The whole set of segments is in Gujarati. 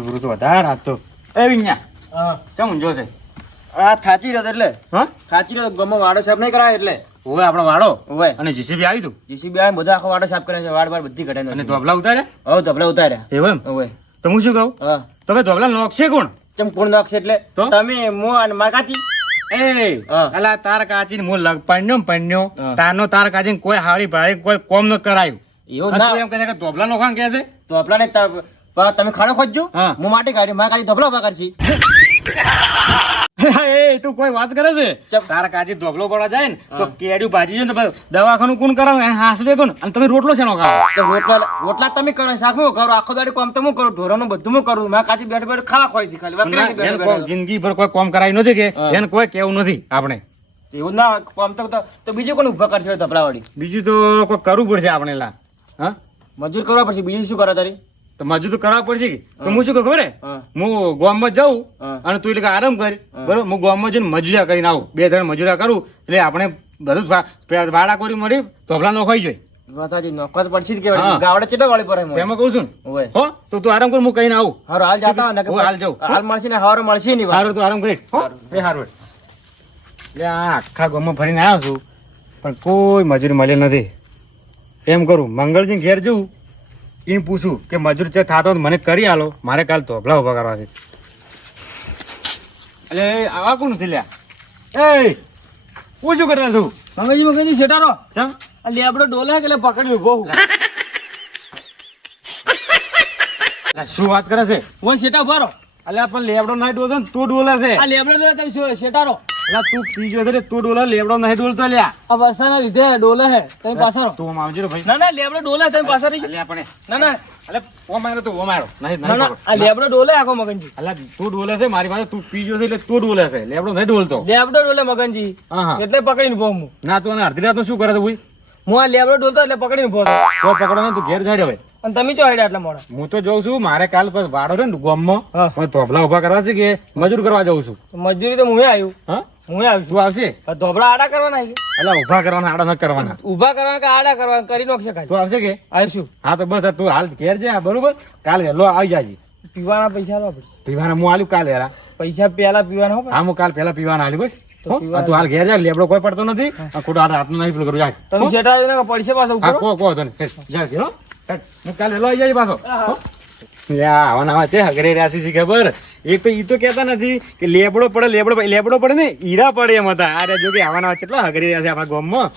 ગુરુ તો વધારે આજ તો એ વિඤ્યા કેમ ઊંઝો છે આ થાચી રહ્યો એટલે હા થાચી રહ્યો ગમો વાડો સાફ નહીં કરાય એટલે ઓવે આપણો વાડો ઓવે અને જીસીબી આવી તું જીસીબી આ બધા આખો વાડો સાફ કરે છે વાડ બધી ઘટાઈ અને ધોબલા ઉતાર્યા હવે ધબલા ઉતાર્યા એવું એમ ઓવે તો હું શું કહું હા તમે ધોબલા નોખશે કોણ ચમ કોણ નાખશે એટલે તો? તમે મો અને માર કાચી એ હા. અલા તાર કાચી હું લગ પણ્યો હા. તારનો તાર કાચી કોઈ હાળી ભાળી કોઈ કોમ ન કરાયું એવું અને ના તું એમ કહે છે કે ધોબલા નોખાણ કહે છે તો આપલાને તમે ખાડો ખોજજો હા. હું માટી કાઢી માર કાચી ધબલા ઉભા કરશી એ તું કોઈ વાત કરે છે ચમ. તારા કાચી ધોબલો પડવા જાય ને તો કેડ્યું ભાજી જાય ને તો દવાખાનું કોણ કરાવે હાસવે કોણ અને તમે રોટલો છે નો ખાઓ તો રોટલા તમે કરો શાક હું કરું આખો દાડી કામ તો હું કરું ઢોરાનું બધું હું કરું માર કાચી બેઠ બેઠ ખાવા ખોઈ છે ખાલી વાકરી નાખી બેઠ બેઠ. જિંદગી ભર કોઈ કોમ કરાયું નથી કે હા. એને કોઈ કેવું નથી આપણે એવું ના કામ તો બીજું કોણ ઉભા કરશે ધબલાવાળી બીજું તો કોઈ કરવું પડશે આપણે લા હા મજૂર કરવા પછી બીજું શું કરે તારી તો મજૂર તો કરવા પડશે કે તો હું શું કહું ખબર હે હા. હું ગામમાં જાઉં હા. અને તું એટલે કે આરામ કર બરોબર હું ગામમાં જઈને મજૂરા કરીને આવું 2-3 મજૂરા કરું એટલે આપણે બધું વાડા કોરી મળી ધોબલા નો ખાઈ જોઈએ વાતાજી નોકર પડશે જ હા. કે ગાવડે ચેટલા વાળી પર તેમાં કહું છું ને. ઓય હો તો તું આરામ કર હું કહીને આવું હારો હાલ જાતા હોય ને કે હું હાલ જાઉં. હાલ મળશે ને હવારે મળશે નહીં સારું તું આરામ કરી હો એ સારું એટલે આ આખા ગામમાં ફરીને આવ્યો છું પણ કોઈ મજૂરી મળી નથી એમ કરું મંગળજી ઘેર જવું એને પૂછું કે મજૂર છે થતો તો મને કરી આલો મારે કાલ ધોબલા ઉભા કરવા છે એટલે આવા કોણ છે લ્યા એ હું શું કરતા છું મગજી શેટારો ચમ આ લેબડો ડોલે કે પકડ્યો બહુ એટલે શું વાત કરે છે હું શેટા ભરો અલ્યા પણ લેબડો નહીં ડોલતો ને તું ડોલે છે આ લેબડો તો તમે શેટારો એટલે તું પીજો છે તું ડોલે લેબડો નહીં ડોલતો લ્યા આ વરસાદના લીધે ડોલે હે તમે પાછળ તું આમ આવજો ભાઈ ના ના લેબડો ડોલે તમે પાછળ રહી અલ્યા પણ ના ના એટલે ઓ મારો તો ઓ મારો નહીં ના ના આ લેબડો ડોલે આખો મગનજી અલ્યા તું ડોલે છે મારી પાસે તું પીજો છે એટલે તું ડોલે છે લેબડો નહીં ડોલતો લેબડો ડોલે મગનજી હા હા એટલે પકડીને ઉભો હું ના તું અડધી રાત શું કરે છે ભાઈ હું આ લેબડો ડોલતો એટલે પકડીને ઉભો તો પકડો ને તું ઘેર જાય હવે અને તમે ચો હેડ્યા એટલા મોડા હું તો જઉં છું મારે કાલ પછી વાડો છે ને ગામમાં હા. મને ધોબલા ઉભા કરવા છે કે મજૂર કરવા જઉં છું મજૂરી તો હું આવ્યું હા હું આવ્યું તું આવશે છું ધોબળા આડા કરવાના છે એટલે ઉભા કરવાના આડા ન કરવાના ઉભા કરવાના કે આડા કરવાના કરી નાખશે ખાલી તું આવશે કે આવીશું હા તો બસ તું હાલ ઘેર જા બરોબર કાલ વહેલો આવી જાજે પીવાના પૈસા લો પડશે પીવાના હું આલ્યું કાલ વહેલા પૈસા પેલા પીવાના હો હા હું કાલ પહેલા પીવાના આલ્યું બસ તો હો? પીવાના. તું હાલ ઘેર જા લેબડો કોઈ પડતો નથી આ ખોટો હાથનું નહીં પેલું કરું જાય તમે શેઠા આવીને પડશે પાછા હા ઉપર કો તને જા ઘેર હો. હું કાલ વહેલો આવી જાય પાછો હો? યા આવા નવા છે હગરે રાશિ છે ખબર એક તો ઈ તો કહેતા નથી કે લેબડો પડે ને હીરા પડે એમ હતા અરે જો કે આવા નવા કેટલા હગરી રહ્યા છે આપણા ગામમાં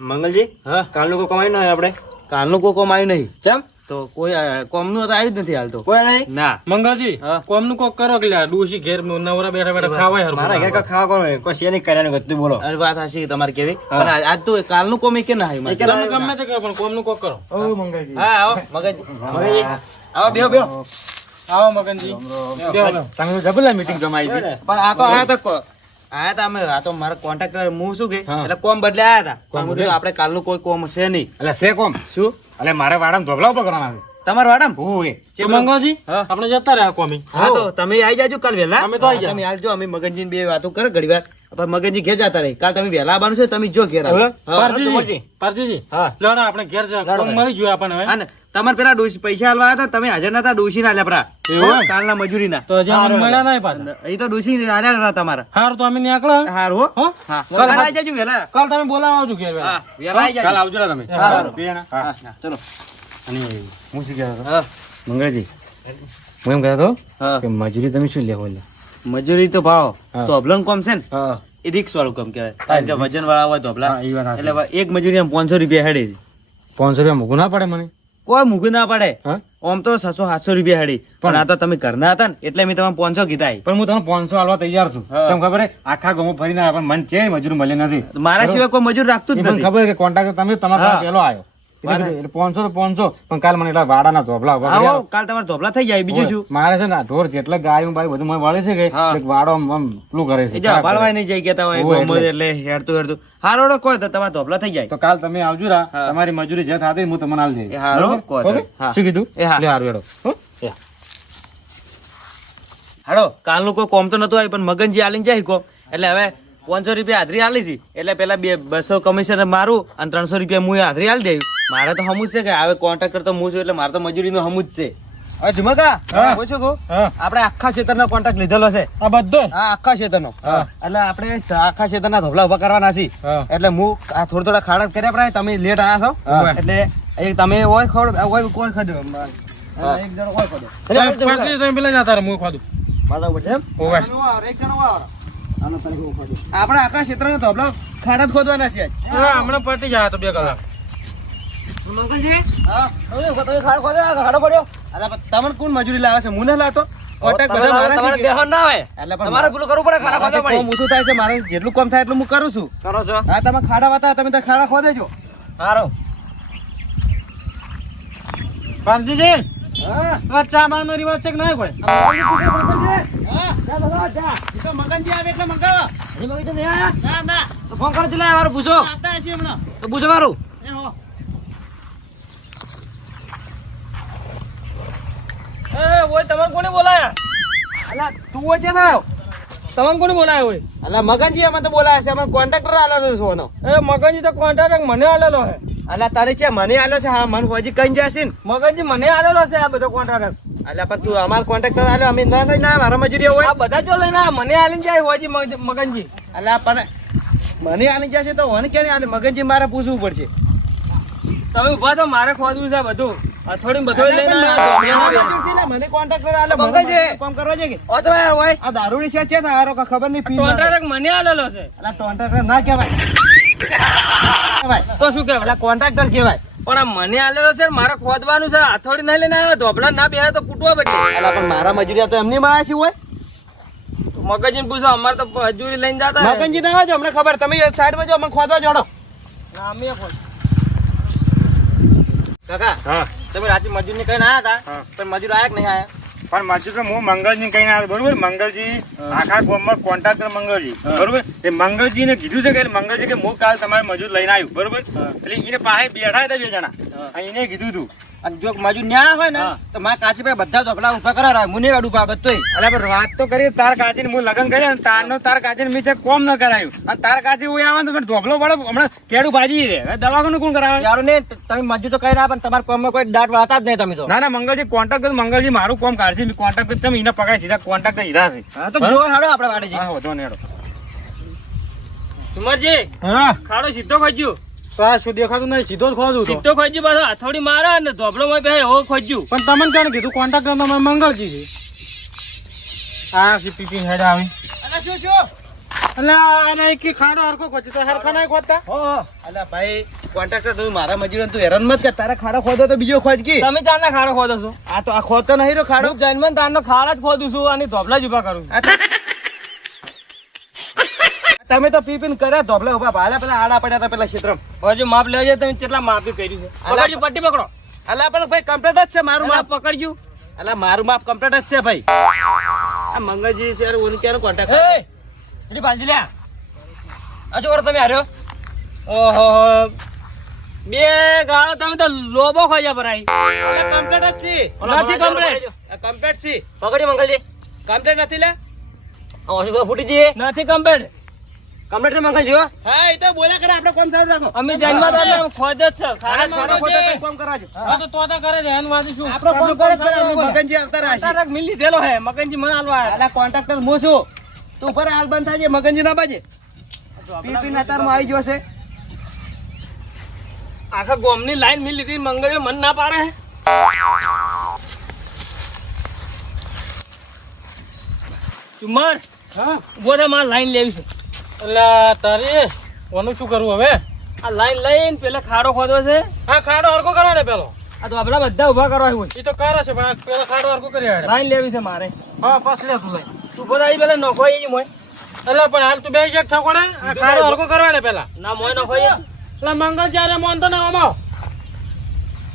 મંગલજી હા કાલનું કોઈ કમાઈ ના આપણે કાલનું કોઈ કોમ આવ્યું નહીં કેમ તો કોઈ કોમનું તો આવ્યું જ નથી હાલ તો કોઈ નહીં ના મંગાજી હા. કોમનું કોક કરો કે લ્યા ડોશી ઘેર નવરા બેઠા બેઠા ખાવાય હરખું મારા ઘેર ખાવા. ખાવા કોણ કોઈ છે નહીં કર્યાનું ગતું બોલો અરે વાત હાચી તમારે કેવી હા. પણ આજ તો કાલનું કોમ કે ના આવ્યું કે મારે. તમે ગમે તે કરો પણ કોમનું કોક કરો ઓ મંગળજી હા આવો મગજ આવો બેહો બેહો આવો મગનજી બેહો. તમે તો જબરલા મીટિંગ જમાઈ હતી પણ આયા તા અમે આ તો મારા કોન્ટ્રાક્ટર હું શું કે હા. એટલે કોમ બદલે આયા હતા કોમ પણ હું બદલે? કીધું આપણે કાલનું કોઈ કોમ છે નહીં એટલે છે કોમ શું એટલે મારે વાડામાં ધોબલા ઉપર કરવાના છે તમારા વાડામ હું એ તો મંગાજી હા. આપણે જતા રહ્યા કોમી હા તો તમે આવી જાજો કાલ વહેલા અમે તો આઈ જાય. તમે આવજો અમે મગનજી બે વાતો કરે ઘડી વાર પછી મગનજી ઘેર જતા રહી કાલ તમે વહેલા આવવાનું છે તમે જો ઘેર આવો. હા, પારજીજી પારજીજી હા. લેવડો આપણે ઘેર જા કોમ મળી ગયું આપણને હવે અને તમારે પેલા પૈસા આલવા હતા તમે હાજર નતા ડોશી ના આલ્યા પરા એવું એમ? કાલના મજૂરી ના તો હજી અમને મળ્યા નહીં પાછા એ તો ડોશી આલ્યા હતા તમારા હારું તો અમે નીકળો હારું હો હો હા કાલ કાલ આવી જાજો વહેલા કાલ તમે બોલાવો આવજો ઘેર હા વહેલા. વહેલા આવી કાલ જાજો આવજો ને તમે હા, સારું. બે જણા. હા ચલો અને હું શું કહેતો હતો? હા મંગળજી હું એમ કહેતો હતો હા કે મજૂરી તમે શું લેવો લે મજૂરી તો ભાવ હા. ધોબલન કોમ છે ને હા એ રિક્સ વાળું કામ કહેવાય કારણ કે વજન વાળા હોય ધોબલા હા, ઈ વાત સાચી. એટલે એક મજૂરી આમ 500 રૂપિયા હેડે છે 500 રૂપિયા મૂકવું ના પડે મને કોઈ મૂકવું ના પડે હા આમ તો 600-700 રૂપિયા હેડી પણ આ તો તમે ઘરના હતા ને એટલે મેં તમે 500 કીધા પણ હું તમને 500 આલવા તૈયાર છું હા. તમને ખબર હે આખા ગામમાં ફરીને આવ્યા પણ મને છે મજૂર મળી નથી મારા સિવાય કોઈ મજૂર રાખતું એ જ મને નથી ખબર છે કે કોન્ટ્રાક્ટર તમે તમારા હા. પાસે પહેલો આવ્યો એટલે 500 તો 500 પણ કાલ મને એટલા વાડાના ધોબલા ઉભા કરી આવો આલો. કાલ તમારે ધોબલા થઈ જાય બીજું શું મારે છે ને આ ઢોર જેટલા ગાયું બાયું બધું મને વળે છે કે હા. એક વાડો આમ પેલું કરે એ છે જો ભાળવાય નહીં જાય કેતા હોય હોય ગોમો એટલે હેડતું હારોડો કોઈ તો તમારે ધોબલા થઈ જાય તો કાલ તમે આવજો રા હા. તમારી મજૂરી જે થાતી હું તમને આલ દઈશ એ હારો, બરોબર? કોઈ તો. ઓકે? હા. શું કીધું એ હા. લે હારું હેડો હો? હાડો કાલનું કોઈ કોમ તો નતું આવી પણ મગનજી આલીને જાય કોમ એટલે હવે 500 રૂપિયા હાજરી આલી છે એટલે પેલા 200 કમિશન મારું અને 300 રૂપિયા હું હાજરી આલી દઉં મારે તો હમું જ છે કે હવે કોન્ટ્રાક્ટર તો હું છું એટલે મારે તો મજૂરીનું હમું જ છે હવે ઝુમરકા હા. પૂછું કહું હા. આપણે આખા ક્ષેત્રનો કોન્ટ્રાક્ટ લીધેલો છે આ બધો હા આખા ક્ષેત્રનો હા. એટલે આપણે આખા ક્ષેત્રના ધોબલા ઉભા કરવાના છે હા. એટલે હું આ થોડા ખાડા કર્યા પણ તમે લેટ આવ્યા છો હા. એટલે એક તમે હોય કોઈ ખજો એક જણો હોય ખજો પછી તમે પેલા જતા રહો, હું ખોદું. મારા ઉપર છે એમ? ઓવે. તમે આવો, એક જણો આવો. આનો તરીકે હું ખોદું. આપણે આખા ક્ષેત્રના ધોબલા ખાડા જ ખોદવાના છે આજ. હા, હમણાં પટી જાય તો 2 કલાક. મંગલજી હા તમે ખાડો ખોદ્યો ખાડો પડ્યો અલા પણ તમને કોણ મજૂરી લાવે છે હું ન લાવતો કોન્ટ્રાક્ટ બધા મારા છે કે ના આવે એટલે પણ તમારે પેલું કરવું પડે ખાડા મારાથી ખોદવા કોમ ઓછું થાય છે મારે જેટલું કામ થાય એટલું હું કરું છું કરો છો હા તમે ખાડા વાતા તમે તો ખાડા ખોદેજો સારો પારજીજી, આ ચા બાનો રિવાજ છે કે નહીં કોઈ? મગનજી આવે એટલે મંગાવો ના ના તો ફોન કરો ચલા મારું પૂછો આવતા હશે હમણાં તો પૂછો મારું એ હો એ ઓય તમને કોને બોલાયા અલા તું છે ને તમને કોને બોલાયા ઓય અલા મગનજી અમે તો બોલાયા છે અમે કોન્ટ્રાક્ટર આલેલો છે ઓનો એ મગનજી તો કોન્ટ્રાક્ટ મને આલેલો છે અલા તારે છે મને આલ્યો છે હા મને હોજી કઈ જશે ને મગનજી મને આલેલો છે આ બધો કોન્ટ્રાક્ટ અલા પણ તું અમાર કોન્ટ્રાક્ટર આલ્યો અમે ના થઈ ના મારા મજૂરી હોય આ બધા જો લઈને આયા, મને આલીને જાય હોજી મગનજી અલા પણ મને આલી જશે તો મને ક્યારે આલે મગનજી મારે પૂછવું પડશે તમે ઉભા તો મારે ખોદવું છે બધું અથોડી બધું લઈને અલા, પણ આયા મારા મજૂર છે ને, મને કોન્ટ્રાક્ટર આલે મગનજી. મને કામ કરવા છે કે ઓ તો યાર ઓય આ દારૂડી છે તારો કા ખબર નહીં પી કોન્ટ્રાક્ટ મને આલેલો છે અલા કોન્ટ્રાક્ટર ના કહેવાય તો શું કહેવાય અલા કોન્ટ્રાક્ટર કહેવાય પણ આ મને આલેલો છે મારે ખોદવાનું છે અથોડી નહીં લઈને આવ્યો ધોબલા ના બેહે તો કૂટવા પડે અલા પણ મારા મજૂરિયા તો એમની માં છે હોય મગનજીને પૂછો અમારે તો હજુરી લઈને જતા રહે. મગનજી ના આવજો અમને ખબર તમે સાઈડમાં જાઓ અમે ખોદવા જોડો ના, અમે ખોદ. કાકા હા તમે રાતે મજૂર ને કઈ ના હતા હા. પણ મજૂર આયા કે નહીં આયા પણ મજૂર તો હું મંગળજી કહીને આવ્યો બરોબર મંગળજી આખા ગામમાં કોન્ટ્રાક્ટર મંગળજી બરોબર એ મંગળજી ને કીધું છે કે મંગળજી કે હું કાલ તમારે મજૂર લઈને આવ્યું બરોબર એટલે એને પાસે બેઠા હતા 2 જણા અને એને કીધું તું અને જો મજૂર ન્યા હોય ને હા. તો મારા કાચી ભાઈ બધા ધોપલા ઉભા કરાવરા મુને અડું પાગત તોય અલા પણ વાત તો કરી તાર કાચીને હું લગન કર્યા ને તારનો તાર કાચીને મેં છે કોમ ન કરાયું અને તાર કાચી હું આવે તો પણ ધોબલો પડે હમણાં કેડું ભાજી રે હવે દવાખાનું કોણ કરાવે યાર ને તમે મજૂર તો કઈ ના પણ તમારા કોમમાં કોઈ દાટ વાળતા જ નહીં તમે તો ના ના મંગળજી કોન્ટ્રાક્ટ મંગળજી મારું કોમ કાઢશે કોન્ટ્રાક્ટ તમે એને પકડાય સીધા કોન્ટ્રાક્ટ હીરા છે હા તો જો હાડો આપણે વાડે જઈએ હા વધો ને હેડો સુમરજી હા, ખાડો સીધો ખોજ્યું તો આ શું દેખાતું નહીં, સીધો જ ખોદું તો. સીધો ખોજ્યું પાછો અથોડી મારે ને ધોબલો માં બેહે એવો ખોજ્યું પણ તમને કોને કીધું? કોન્ટ્રાક્ટર તો મારા મંગળજી છે. આ સીપી હેડ આવી અલા શું શું એટલે આને એક ખાડો હરખો ખોચી તો હરખા નહીં ખોદતા. અલા ભાઈ કોન્ટ્રાક્ટર તું મારા મજૂર તું હેરાન મત કર તારા ખાડો ખોદો તો બીજો ખોજ કી તમે ચારના ખાડો ખોદો છો આ તો આ ખોદતો નહીં રો ખાડો હું જન્મન તારનો ખાડા જ ખોદું છું અને ધોબલા જ ઉભા કરું છું. આ તો- તમે તો પી પીને કર્યા ધોબલા ઉભા ભાલા પેલા આડા પડ્યા હતા પેલા ક્ષેત્રમાં હજુ માપ લેવા જાય તમે કેટલા માપી કર્યું છે પકડજો પટ્ટી પકડો અલા પણ ભાઈ કમ્પ્લીટ જ છે મારું અલા, માપ પકડજો અલા મારું માપ કમ્પ્લીટ જ છે ભાઈ આ મંગળજી છે ઓની ક્યાંનો કોન્ટેક્ટ એ એડી બાંધી લ્યા આ શું કરો તમે હાર્યો ઓહો બે ગાળો તમે તો લોબો ખોજ્યા ભરાઈ કમ્પ્લીટ જ છે નથી કમ્પ્લીટ કમ્પ્લીટ છે પકડી મંગલજી કમ્પ્લીટ નથી લે ફૂટી જઈએ નથી કમ્પ્લીટ કમ્પ્લીટ છે મંગલજી હો હા એ તો બોલ્યા કરે આપણે કોમ સારું રાખો અમે જન્મ ખોદ જ છે ખાડો ખોદો તો કોમ કરાજો હા, તો તો કરે છે એનું વાંધો શું? આપણો કોમ કરે છે અમે મગનજી આવતા રાશી તારક મિલ લીધેલો હે મગનજી મને હાલવા આયા. અલા કોન્ટ્રાક્ટર હું છું તું ઉપર હાલ બંધ થાય છે મગનજી ના બાજે પી નતારમાં આવી ગયો છે આખા ગોમની લાઈન મિલ લીધી મંગળજી મન ના પાડે હે ચુમર હા, ઉભો થા મારે લાઈન લેવી છે એટલે તારે ઓનું શું કરવું હવે? આ લાઈન લઈને પેલા ખાડો ખોદવો છે આ ખાડો હરખો કરો ને પેલો. આ તો આપડા બધા ઉભા કરવા હોય એ તો કરે છે પણ આ પેલો ખાડો હરખો કરી હેડે. લાઈન લેવી છે મારે હા, પાસ લે તું લઈ. તું ઉભો થઈ પેલા નોખો આવી મોય એટલે પણ હાલ તું બે એક ઠકોડે આ ખાડો હરખો કરવા ને પેલા. ના મોય નોખો આવી. એટલે મંગળ જ્યારે મોનતો ને આમાં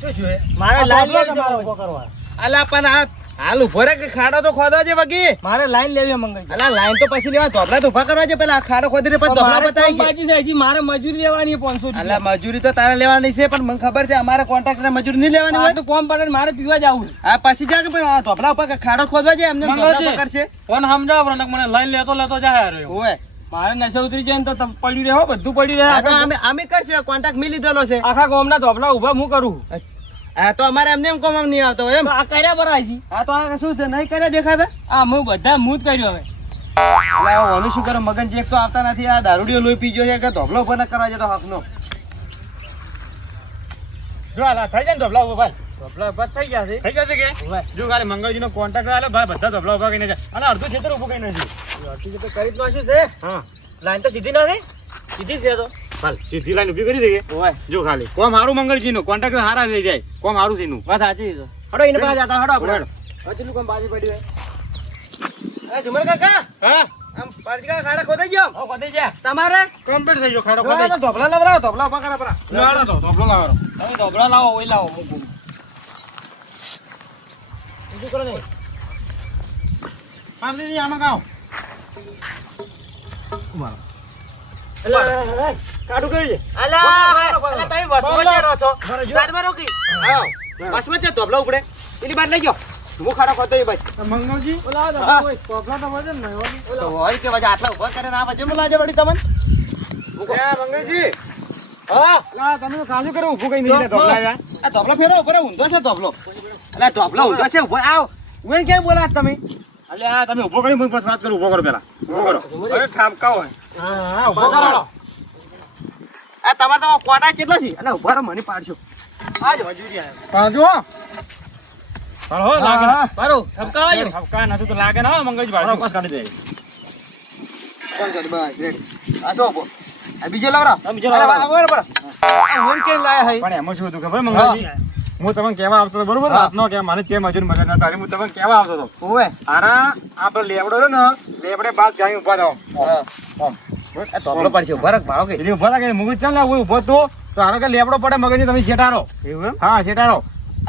શું શું હે મારે લાઈન લેવી છે તમારો મંગળજી. ઉભો કરવા. અલા પણ આ હાલ ઉભો રે કે ખાડો તો ખોદવા છે વગી મારે લાઈન લેવી છે મંગળજી. અલા લાઈન તો પછી લેવા ધોબલા તો ઉભા કરવા છે પેલા આ ખાડો ખોદી પછી ધોબલા મારે બતાવી કામ બાકી છે હજી મારે મજૂરી લેવાની 500 અલા મજૂરી તો તારે લેવાની છે પણ મને ખબર છે અમારે કોન્ટ્રાક્ટર મજૂરી નહીં લેવાની આ હોય તો કોમ પડે ને મારે પીવા જવું છે. આ પછી જા કે ભાઈ આ ધોબલા ઉપર ખાડો ખોદવા છે એમને ધોબલા મંગળજી. પકડશે કોણ સમજાવો પણ મને લાઈન લેતો જાય રહ્યો. ઓય મારે નશો ઉતરી જાય ને તો પડ્યું રહે હો, બધું પડી રહે આ તો આખા અમે અમે કરશે કોન્ટ્રાક્ટ મી લીધેલો છે આખા ગામના ધોપલા ઉભા હું કરું આ તો અમારે એમને એમ કોમ આમ નહીં આવતો હોય એમ. તો આ કર્યા બરાબર છે. આ તો આ શું છે નહીં કર્યા દેખાતા. આ હું બધા હું જ કર્યું હવે. એટલે આ ઓનું શું કરે મગનજી એક તો આવતા નથી. આ દારૂડિયો લોહી પીજો છે કે ધોબલો ઉપર ન કરવા જતો હકનો. જો હાલા થઈ જાય ને ધોબલા ઉભા ભાઈ. ધોબલા બસ થઈ ગયા છે. થઈ જશે કે જો ખાલી મંગળજીનો કોન્ટેક્ટ આલે ભાઈ બધા ધોબલા ઉભા કરીને જાય અને અડધું ક્ષેત્ર ઉભું કરીને છે. કરી જ નાખ્યું છે. હા લાઈન તો સીધી નથી. સીધી છે તો. હાલ સીધી લાઈન ઊભી કરી દઈએ. ઓય જો ખાલી કોમ હારું મંગળજીનું કોન્ટેક્ટ હારા થઈ જાય. કોમ હારું છે એનું. વાત સાચી છે. હડો એને પાસે જતા હડો આપણે. હડો. હજુ કોમ બાજી પડ્યું હે. એ ઝુમર કાકા હા આમ પારજી કાકા ખાડા ખોદાઈ ગયો. ઓ ખોદી જા. તમારે કમ્પ્લીટ થઈ ગયો ખાડો જો આ તો ધોબલા લવરાવો ધોબલા ઉભા કરા પરા. લાવો તો ધોબલો લાવો. તમે ધોબળા લાવો ઓય લાવો મૂકું. બીજું કરો નહીં. પામજી આમાં ગાવ. એટલે કાઢું કરી છે. અલા તમે બસમાં જ રહો છો. સાઈડમાં રોકી. આવો. બસમાં જ ધોબલા ઉપડે. એની બાર લઈ ગયો. હું ખાડા ખોદાઈ ભાઈ. મંગળજી ઓલા હા. ધોબળા હોય. ધોબલા તો વજન નહીં હોય. તો હોય કે વજે આટલા ઉભા કરે ના વજે લાજે વળી તમને. એ મંગળજી હા. લા તમે તો ખાલી કરો ઊભું કઈ નહીં ધોબલા યાર. આ ધોબલો ફેરો ઉપર ઊંધો છે ધોબલો. અલા ધોબલો ઊંધો છે ઉભો આવ. હું કેમ બોલા તમે? એટલે આ તમે ઊભો કરી પછી વાત કરો. ઊભો કરો પેલા ઊભો કરો. અરે ઠામકા હોય. હા ઉભો કરો. આ તમારા કોટા કેટલો છે? અને ઉભા રહો મને પાડશો. આ જો મજૂરી આયો. પાજો પણ હો લાગે ના. મારું ઠપકા એ ઠપકા નથી તો લાગે ના મંગળજી ભાઈ કોસ કાઢી દે. કોણ કરી બસ રેડી. આ જો ઉભો. આ બીજો લાવરા. બીજો લાવરા. આ બરાબર. આ હું કેમ લાયા હે? પણ એમાં શું હતું ખબર મંગળજી હું તમને કહેવા આવતો હતો બરોબર રાતનો કે મને છે મજૂર મગજ નતા હું તમને કહેવા આવતો હતો. ઓવે. આરા આપણે લેવડો રહ્યો ને લેવડે બાદ જાય ઉભા થાવ. ઓમ આ ધોબલો પડશે ઉભા રાખ ભાડો કે. એટલે ઉભા થાય મુગજ ચાલ ને ઉભો તો આરો કે લેવડો પડે મગજની તમે શેટારો. એવું એમ? હા શેટારો.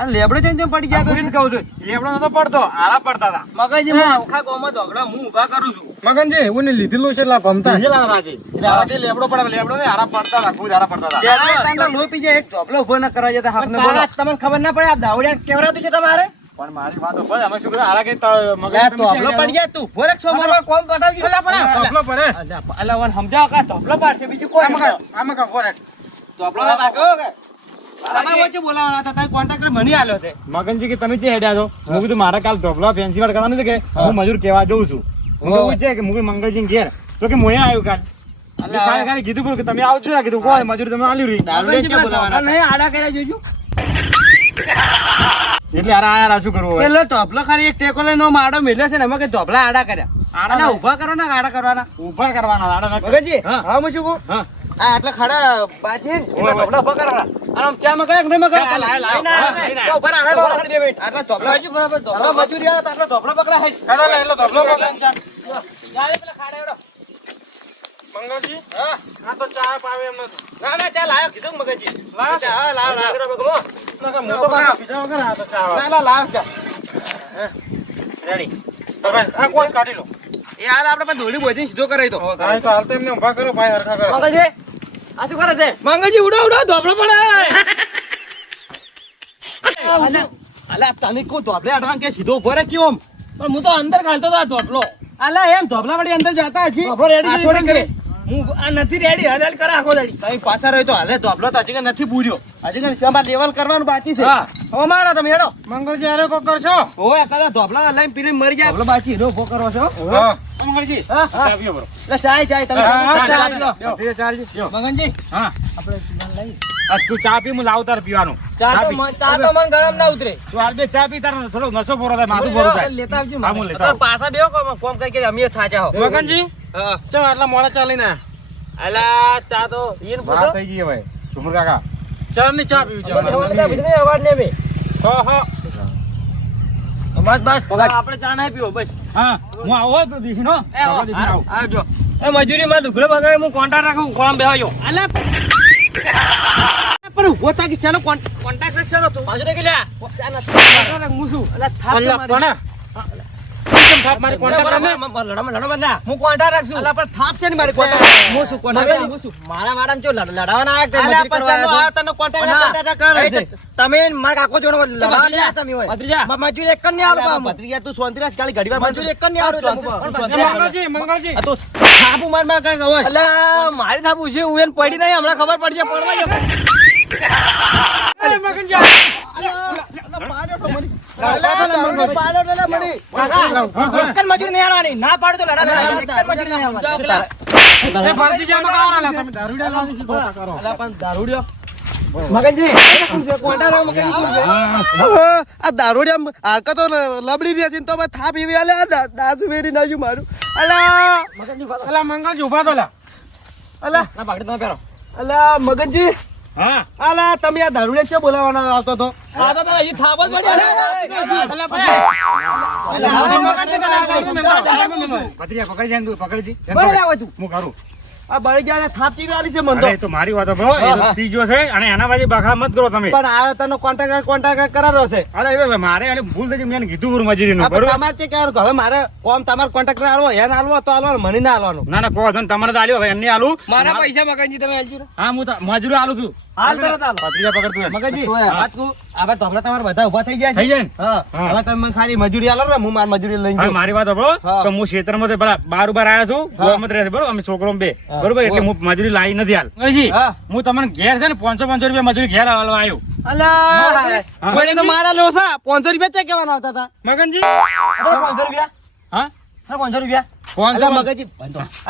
આ લેબડો જેમ પડી જાય હું જ કહું છું લેવડો નતો પડતો આરા પડતા હતા. મગજ માં આખા ગામમાં ધોબળા હું ઊભા કરું છું. મગનજી ઓને લીધેલું છે એટલે ભમતા. બીજે લાવવા છે. એટલે આરાથી લેવડો પડે લેવડો ને આરા પડતા હતા ખુદ આરા પડતા હતા. આ તાંડા લોહી પી જાય એક ધોબલો ઉભો ન કરવા જતા હાથ ને બોલો. તમને ખબર ના પડે આ દાવડિયા કેવરાતું છે તમારે? પણ મારી વાત ઉપર અમે શું કરે આરા કે મગજ આ ધોબલો પડી જાય તું ઉભો રાખ છો મારો. મારો કોમ પટાવજો. ધોબલો પડે. અલા વન સમજાવો કે ધોબલો પાડશે બીજું કોઈ નહીં. આમાં કા ફોરેટ. ધોબલો ના ભાગો કે તમારે વચ્ચે બોલાવાના હતા તારે કોન્ટ્રાક્ટર મને આલ્યો છે. મગનજી કે તમે જે હેડ્યા છો હું કીધું મારા કાલ ઢોકળા ફેન્સી વાળ કરવાનું છે કે હું મજૂર કહેવા જઉં છું. હું કહું છે કે હું મંગળજી ઘેર તો કે મોયા આવ્યું કાલ. એટલે ખાલી કીધું પણ કે તમે આવજો ને કીધું કોઈ મજૂર તમે આલ્યું રહી. દારૂડિયા છે બોલાવાના હતા. નહીં આડા કર્યા જોજો. એટલે આરા આયા શું કરવું હવે? પેલો ધોબલો ખાલી એક ટેકો લઈને આમ આડો મેલ્યો છે ને એમાં કે ધોબલા આડા કર્યા. આડા અને ઊભા કરો ને આડા કરવાના. ઊભા કરવાના આડા ના મગનજી હા. હા હું શું કહું? હા આ આટલા ખાડા બાજી ને એમાં ધોબલા ઊભા કરવાના. અને આમ ચા મગાય કે નહીં મગાય? ચા લાય, લાય. લઈને આવો. તો ઊભા રહો, ઊભા રહો. આટલા ધોબલા હજુ બરાબર ધોબલા મજૂરી આવે તો આટલા ધોબલા પકડા હોય. કાઢો લે એટલે ધોબલો પડે. જાય પેલા ખાડા એવડો. મંગળજી હા આ તો ચા પાવે એમ નથી. ના ના ચા લાયો કીધું મગનજી. લાવ. ચા હા લાવ લાવ. નકર મોટો કાકા પીછા વગર આ તો ચા આવે. ના ના લાવ ચા. રેડી. તો ભાઈ આ કોસ કાઢી લો. એ હાલ આપણે પણ ધોળી બોધી સીધો કરાવી દો. હા તો હાલ તો એમને ઊભા કરો ભાઈ હરખા કરો. મગજ આ શું કરે છે? મંગજી ઉડો ઉડો ધોબળો પડે. અલા તને કો ધોબલે અડવાન કે સીધો ઉભો રે કેમ? પણ હું તો અંદર ઘાલતો હતો આ ધોબળો. અલા એમ ધોબલા વાળી અંદર જાતા હજી. ધોબળો રેડી આ થોડી કરે. હું આ નથી રેડી હલાલ કરે આખો દાડી. તમે પાછા રહ્યો તો હાલે ધોબલો તો હજી કે નથી પૂર્યો. હજી કે સેમાં લેવલ કરવાનું બાકી છે. હા. હવે મારો તમે હેડો. મંગળજી હારે કોક કરશો. ઓય કાલા ધોબલા લઈને પીને મરી જાય. ધોબલો બાકી નો ઉભો કરો છો. હા મંગળજી હા હા. ચા પીઓ બરો. એટલે ચાય ચાય તમે હા, હા, ચા ચા પી લો. પીઓ. ધીરે ચાલજી. યો. મગનજી હા આપણે પીવાનું લાવી. આ તું ચા પી હું લાવું તાર પીવાનું. ચા તો પી. ચા તો મને ગરમ ના ઉતરે. તું હાલ બે ચા પી તાર થોડો નશો પૂરો થાય માથું પૂરું થાય. લેતા આવજો હા, હું મને. લેતા આવું. પાછા બેહો કોમ કઈ કે અમે થાચા હો. મગનજી હા. ચમ આટલા મોડા ચા લઈને આયા? અલા ચા તો ઈન વાત પૂછો. થઈ ગઈ હવે ઝુમર કાકા. ચા ની ચા પીવી છે. અવાજ ને બે. હા હા બસ બસ આપણે ચા નહીં પીવો બસ. હા હું આવો જ પ્રદેશી નો એ આવો. પ્રદેશી આવું. આવજો. એ મજૂરી માં દુખડો બગાડે હું કોન્ટ્રાક્ટ રાખું કોમ બેહાયો. અલા પણ ઉભો થા કે ચાલો કોન્ટ્રાક્ટ સેક્શન હતો. મજૂરી કે લ્યા. હું શું? અલા થાપ અલ્લા મારી. કોને કેમ થાપ મારી કોન્ટ્રાક્ટર ને લડો બંધા હું કોન્ટ્રાક્ટ રાખશું. અલા પણ થાપ છે ને મારી કોન્ટ્રાક્ટ. હું શું કોન્ટ્રાક્ટ હું શું? મારા મારા જો લડાવાના આયા અલા પણ ચાલો આ તને કોન્ટ્રાક્ટ કરે છે. તમે મારા કાકો જોડો લડાવા લડાવા તમે હોય. ભત્રીજા. મજૂરી એક જ નહીં આવતો ભત્રીજા તું સોંતરીસ ખાલી ઘડી વાર મજૂરી એક જ નહીં આવતો મંગળજી મંગળજી તો થાપુ માર કઈ હોય. અલા મારી થાપું છે હું એને પડી નહીં હમણાં ખબર પડશે પડવા એ મગનજી એક જ મજૂરી નહીં આલવાની. ના પાડો તો લડા લડા. એક જ મજૂરી નહીં આલવાની. એ ભરતીજી આમાં કાં આલા? તમે દારૂડિયા લાવો છો, ખોટા કરો. અલા પણ દારૂડિયો. મગનજી કોંટા રાવ મગનજી. આ દારૂડિયા હાલકા તો લબડી બેસી ને તો મેં થાપ એવી આલે ડાસુ વેરી નાખ્યું મારું. અલા મગનજી અલા મંગળજી ઉભા તો લા. અલા ના પાડી તમે પહેરો. અલા મગનજી હા અલા તમે આ દારૂડિયા છે બોલાવવાનો આવતો તો આ તો તારા હજી થાપ જ પડી. અલા ભત્રીજા પકડી જાય ને તું પકડી બરાબર આવે તું હું કરું આ બળી ગયા થાપ ચીવી આલી છે મન તો અરે, એ તો મારી વાત સાંભળો. એ તો પીજો છે અને એના બાજુ બખડા મત કરો તમે. પણ આ તનો કોન્ટ્રાક્ટ કરારો છે અરે એ મારે એટલે ભૂલ થઈ ગઈ. મેં એને કીધું પૂરું મજૂરીનું, આ પણ બરોબર? તમારે છે કે હવે મારે કોમ તમારે કોન્ટ્રાક્ટર આલવો એને આલવો તો આલવાનો મને ના આલવાનો ના ના કહો છો ને, તમારે તો આલ્યો હવે એમને આલું. મારા પૈસા મગનજી તમે આલજો ને. હા હું તો મજૂરી આલું છું. હાલ તરત આલો. ભત્રીજા પકડતું એમ. મગનજી વાત કહું હવે તો હમણાં તમારે બધા ઉભા થઈ ગયા થઈ છે જાય ને? હા હા. હવે તમે મને ખાલી મજૂરી આલો ને હું મારી મજૂરી લઈને હવે જાઉં. મારી વાત સાંભળો હા. તો હું ક્ષેત્રમાં પેલા બાર ઉભા આવ્યા છું ગોવામાં જ રહે છે, બરોબર? અમે છોકરો બે, હા. બરોબર? એટલે હું મજૂરી લાવી નથી હાલ. મંગળજી, હા. હું તમને ઘેર છે ને 500 રૂપિયા મજૂરી ઘેર આલવા આવ્યો. અલા કોઈને તો મારા લો સા 500 રૂપિયા ચેક કેવાના આવતા હતા મગનજી 500 રૂપિયા હા 500 રૂપિયા 500 અલા મગજી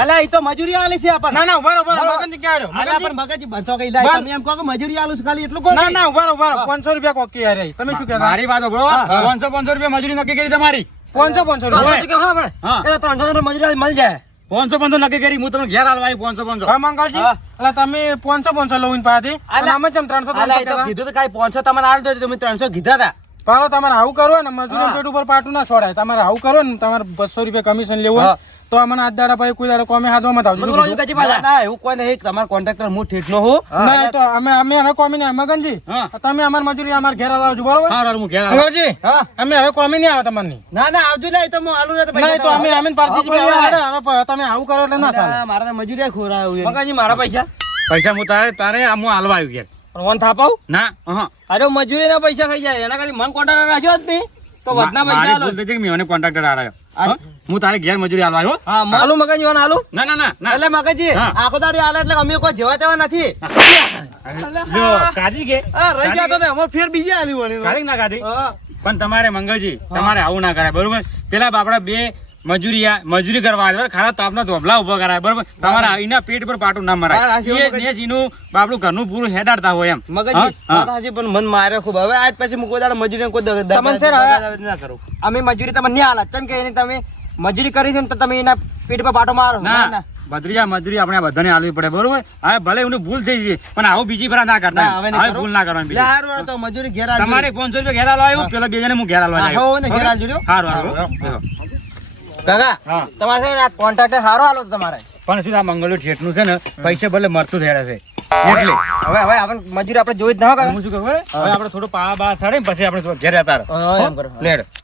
અલા ઈ તો મજૂરી આલી છે આપણને ના ના ઉભા રહો, ઉભા રહો. મગનજી ક્યાં આવ્યો? અલા મગનજી? પણ મગજી બંધો કઈ લાય તમે એમ કહો કે મજૂરી આલું છું ખાલી એટલું કહો ના કે? ના ઉભા રહો, ઉભા રહો. 500 રૂપિયા કોક કે યાર તમે શું કહેતા? મારી વાત સાંભળો. હા. 500 રૂપિયા મજૂરી નક્કી કરી તમારી. 500 રૂપિયા. હા એ 300 મજૂરી મળી જાય 500 નક્કી કરી. હું તમને ઘેર આલવા આવ્યો 500. હા મંગળજી, હા. અલા તમે 500 લઉં પાસેથી અને અમે ચમ 300 અલા એ તો કહેતા? કીધું તો કાઈ 500 તમારે આલ દો તમે 300 કીધા હતા પાલો તમારે આવું કરો ને મજૂરી હા. પેટ ઉપર પાટું ના છોડાય. તમારે આવું કરો ને તમારે 200 રૂપિયા કમિશન લેવું હોય હા. તો અમને આજ દાડા ભાઈ કોઈ દાડા કોમે હાથમાં મત આવજો. શું કીધું? ના, ના એવું કોઈ નહીં તમારો કોન્ટ્રાક્ટર હું ઠેઠનો હું ના એ તો અમે હવે કોમી નહીં. મગનજી હા. તમે અમારી મજૂરી અમારા ઘેર આવજો, બરોબર? હારું, હું ઘેર આવું. મંગળજી, હા. અમે હવે કોમી નહીં આવે તમારની. ના ના આવજો ને એ તો હું આલુ ને તો નહીં તો અમે પાર્ટીસિપેટ હવે તમે આવું કરો એટલે ના ચાલે. મારા તો મજૂરી ખોરાયું મગનજી મારા પૈસા પૈસા હું તારે હું હાલવા આવ્યું ઘેર. પણ વન થાપાવ. ના હા અરે મજૂરીના પૈસા ખાઈ જાય એના ખાલી મન કોન્ટ્રાક્ટર રાખ્યો જ નહીં તો વધના પૈસા મારી આલો. ભૂલ થઈ ગઈ કે મેં મને કોન્ટ્રાક્ટર આલ્યો. હા? હું તારે ઘેર મજૂરી હાલવા આવ્યો. હા માલું મગનજી વાન આલું. ના ના ના ના એટલે મગજી હા. આખો દાડી આલે એટલે અમે કોઈ જેવા તેવા નથી લ્યો, કાઢી કે આ રહી ગયા તો ને અમે ફેર બીજી આલી વળી કાઢી ના કાઢી. હા. પણ તમારે મંગળજી તમારે આવું ના કરાય, બરોબર? પેલા બાપડા બે મજૂરી કરવા આવે, બરાબર? ખારા તાપના ધોબલા ઉભા કરાય, બરોબર? તમારે એના પેટ પર પાટું ના હા, મરાય. હાચી વાત, એ એનું બાપડું ઘરનું પૂરું હેડાડતા હોય એમ. મગજી હા, હા. વાત હાચી પણ મન મારે ખૂબ હવે આજ પછી હું કોઈ દાડો મજૂરી કોઈ તમને છે ને હવે- ના કરું અમે મજૂરી તમને નહીં આલા કેમ કે એની તમે મજૂરી કરી છે ને તો તમે એના પેટ પર પાટો મારો. ના ભત્રીજા મજૂરી આપણે આ બધાને આલવી પડે, બરોબર? હવે ભલે એમને ભૂલ થઈ ગઈ પણ આવું બીજી વાર ના કરતા. ના, હવે નહીં હવે કરું. ભૂલ ના કરવાની લે બીજી. હારું હારું તો મજૂરી ઘેર આલજો. તમારે 500 રૂપિયા ઘેર આલવા આવ્યું, પેલા બે જણે હું ઘેર આલવા હા, આવ્યો. હો ને ઘેર આલજો લ્યો. હારું, હારું. કાકા હા. તમારે છે ને આ કોન્ટ્રાક્ટર સારો આલો તમારે. પણ શું આ મંગળું ઠેઠનું છે ને પૈસા ભલે મરતું થયા છે એટલે હવે હવે આપણે મજૂરી આપણે જોઈ જ ના હોય કાકા. હું શું કહું ખબર? હવે આપણે થોડું પાવા બા ચડે ને પછી આપણે ઘેર જતા રહો. હા, એમ કરો. લેડ